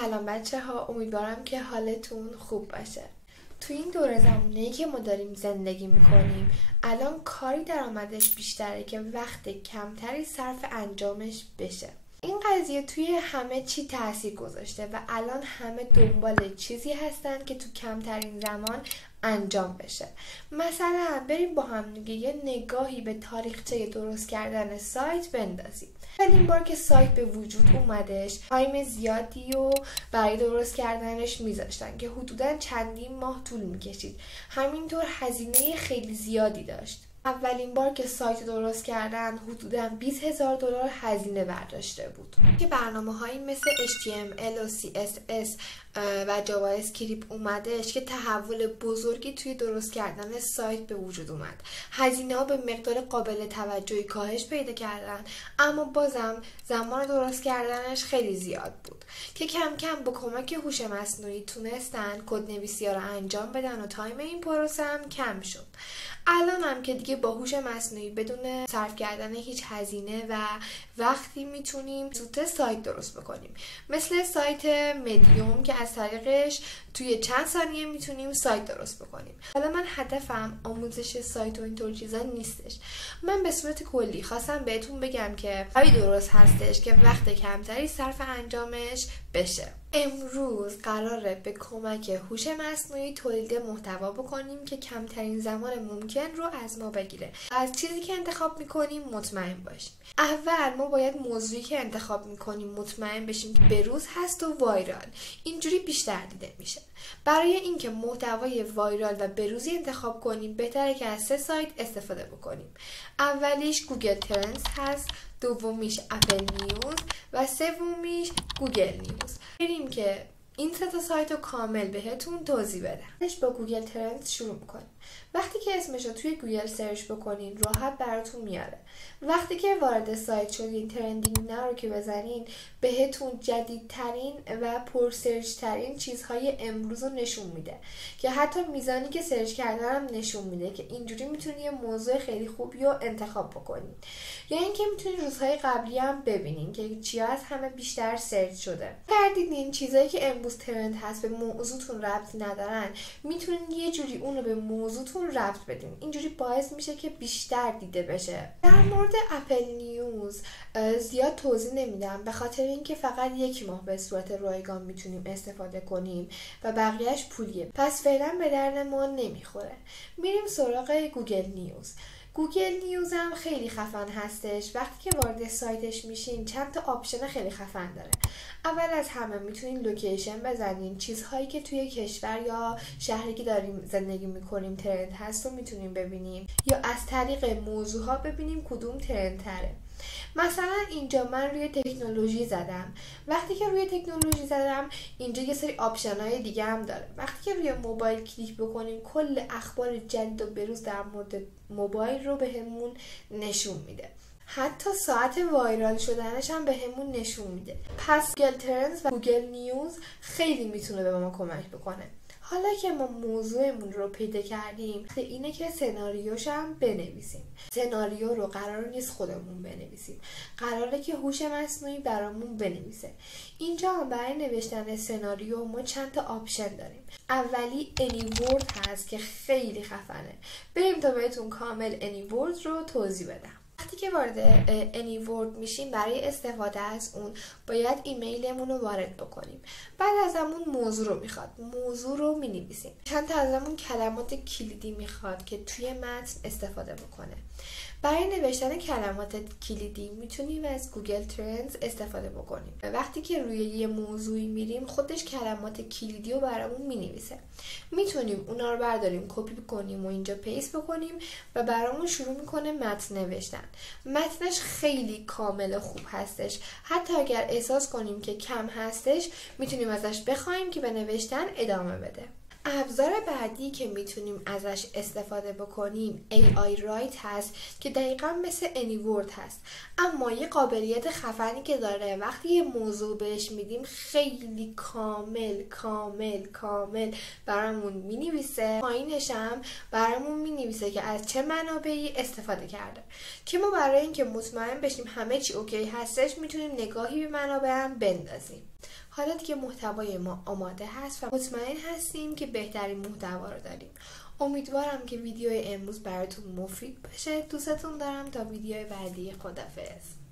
سلام بچه ها، امیدوارم که حالتون خوب باشه. تو این دوره زمانه‌ای که ما داریم زندگی میکنیم الان کاری درآمدش بیشتره که وقت کمتری صرف انجامش بشه. این قضیه توی همه چی تاثیر گذاشته و الان همه دنبال چیزی هستن که تو کمترین زمان انجام بشه. مثلا بریم با هم دیگه یه نگاهی به تاریخچه درست کردن سایت بندازیم. این بار که سایت به وجود اومدش تایم زیادی و برای درست کردنش میذاشتن که حدودا چندین ماه طول میکشید. همینطور هزینه خیلی زیادی داشت. اولین بار که سایت درست کردن حدوداً $20,000 هزینه برداشته بود که برنامه‌هایی مثل HTML و CSS و جاوا اسکریپت اومدش که تحول بزرگی توی درست کردن سایت به وجود اومد. هزینه‌ها به مقدار قابل توجهی کاهش پیدا کردن، اما بازم زمان درست کردنش خیلی زیاد بود که کم کم با کمک هوش مصنوعی تونستن کدنویسی‌ها رو انجام بدن و تایم این پروسه هم کم شد. الان هم که دیگه با هوش مصنوعی بدون صرف کردن هیچ هزینه و وقتی میتونیم زودتر سایت درست بکنیم، مثل سایت مدیوم که از طریقش توی چند ثانیه میتونیم سایت درست بکنیم. حالا من هدفم آموزش سایت و اینطور چیزا نیستش. من به صورت کلی خواستم بهتون بگم که کاری درست هستش که وقت کمتری صرف انجامش بشه. امروز قراره به کمک هوش مصنوعی تولید محتوا بکنیم که کمترین زمان ممکن رو از ما بگیره. از چیزی که انتخاب میکنیم مطمئن باشیم. اول ما باید موضوعی که انتخاب میکنیم مطمئن بشیم که بروز هست و وایرال. اینجوری بیشتر دیده میشه. برای اینکه محتوای وایرال و بروزی انتخاب کنیم بهتره که از 3 سایت استفاده بکنیم. اولیش گوگل ترندز هست، دومیش اپل نیوز و سومیش گوگل نیوز. بریم که این 3 سایت رو کامل بهتون توضیح بدم. با گوگل ترندز شروع میکنیم. وقتی که اسمش رو توی گوگل سرچ بکنین راحت براتون میاره. وقتی که وارد سایت شدین ترندینگ نه رو که بزنین بهتون جدیدترین و پرسرچ ترین چیزهای امروز رو نشون میده که حتی میزانی که سرچ کردن هم نشون میده که اینجوری میتونید یه موضوع خیلی خوبی رو انتخاب بکنین. یا اینکه میتونید روزهای قبلی هم ببینین که چیا از همه بیشتر سرچ شده. کردین چیزایی که امروز ترند هست به موضوعتون ربطی ندارن، میتونین یه جوری اون رو به موضوعتون ربط بدین. اینجوری باعث میشه که بیشتر دیده بشه. در مورد اپل نیوز زیاد توضیح نمیدم به خاطر اینکه فقط 1 ماه به صورت رایگان میتونیم استفاده کنیم و بقیهش پولیه، پس فعلا به درد ما نمیخوره. میریم سراغ گوگل نیوز. گوگل نیوز هم خیلی خفن هستش. وقتی که وارد سایتش میشین چند تا آپشن خیلی خفن داره. اول از همه میتونین لوکیشن بزنین، چیزهایی که توی کشور یا شهری که داریم زندگی میکنیم ترند هست رو میتونیم ببینیم، یا از طریق موضوع ها ببینیم کدوم ترند تره. مثلا اینجا من روی تکنولوژی زدم. وقتی که روی تکنولوژی زدم اینجا یه سری آپشن های دیگه هم داره. وقتی که روی موبایل کلیک بکنیم کل اخبار جدید و بروز در مورد موبایل رو بهمون نشون میده. حتی ساعت وایرال شدنش هم بهمون نشون میده. پس گوگل ترندز و گوگل نیوز خیلی میتونه به ما کمک بکنه. حالا که ما موضوعمون رو پیدا کردیم اینه که سناریوش هم بنویسیم. سناریو رو قرار نیست خودمون بنویسیم، قراره که هوش مصنوعی برامون بنویسه. اینجا هم برای نوشتن سناریو ما چند تا آپشن داریم. اولی انیورد هست که خیلی خفنه. بریم تا بهتون کامل انیورد رو توضیح بدم. وقتی که وارد انیورد میشیم برای استفاده از اون باید ایمیلمون رو وارد بکنیم. بعد از همون موضوع رو میخواد. موضوع رو مینویسیم. چند تا از همون کلمات کلیدی میخواد که توی متن استفاده بکنه. برای نوشتن کلمات کلیدی میتونیم از گوگل ترندز استفاده بکنیم. وقتی که روی یه موضوعی میریم خودش کلمات کلیدی رو برامون مینویسه. میتونیم اونا رو برداریم کپی کنیم و اینجا پیست بکنیم و برامون شروع میکنه متن نوشتن. متنش خیلی کامل و خوب هستش. حتی اگر احساس کنیم که کم هستش میتونیم ازش بخوایم که به نوشتن ادامه بده. ابزار بعدی که میتونیم ازش استفاده بکنیم AI Write هست که دقیقا مثل انیورد هست، اما یه قابلیت خفنی که داره وقتی یه موضوع بهش میدیم خیلی کامل برامون مینویسه. پایینش هم برامون مینویسه که از چه منابعی استفاده کرده، که ما برای اینکه مطمئن بشیم همه چی اوکی هستش میتونیم نگاهی به منابع هم بندازیم. حالا دیگه محتوای ما آماده هست و مطمئن هستیم که بهترین محتوا رو داریم. امیدوارم که ویدیو امروز براتون مفید باشه. دوستتون دارم. تا ویدیو بعدی. خدافظ.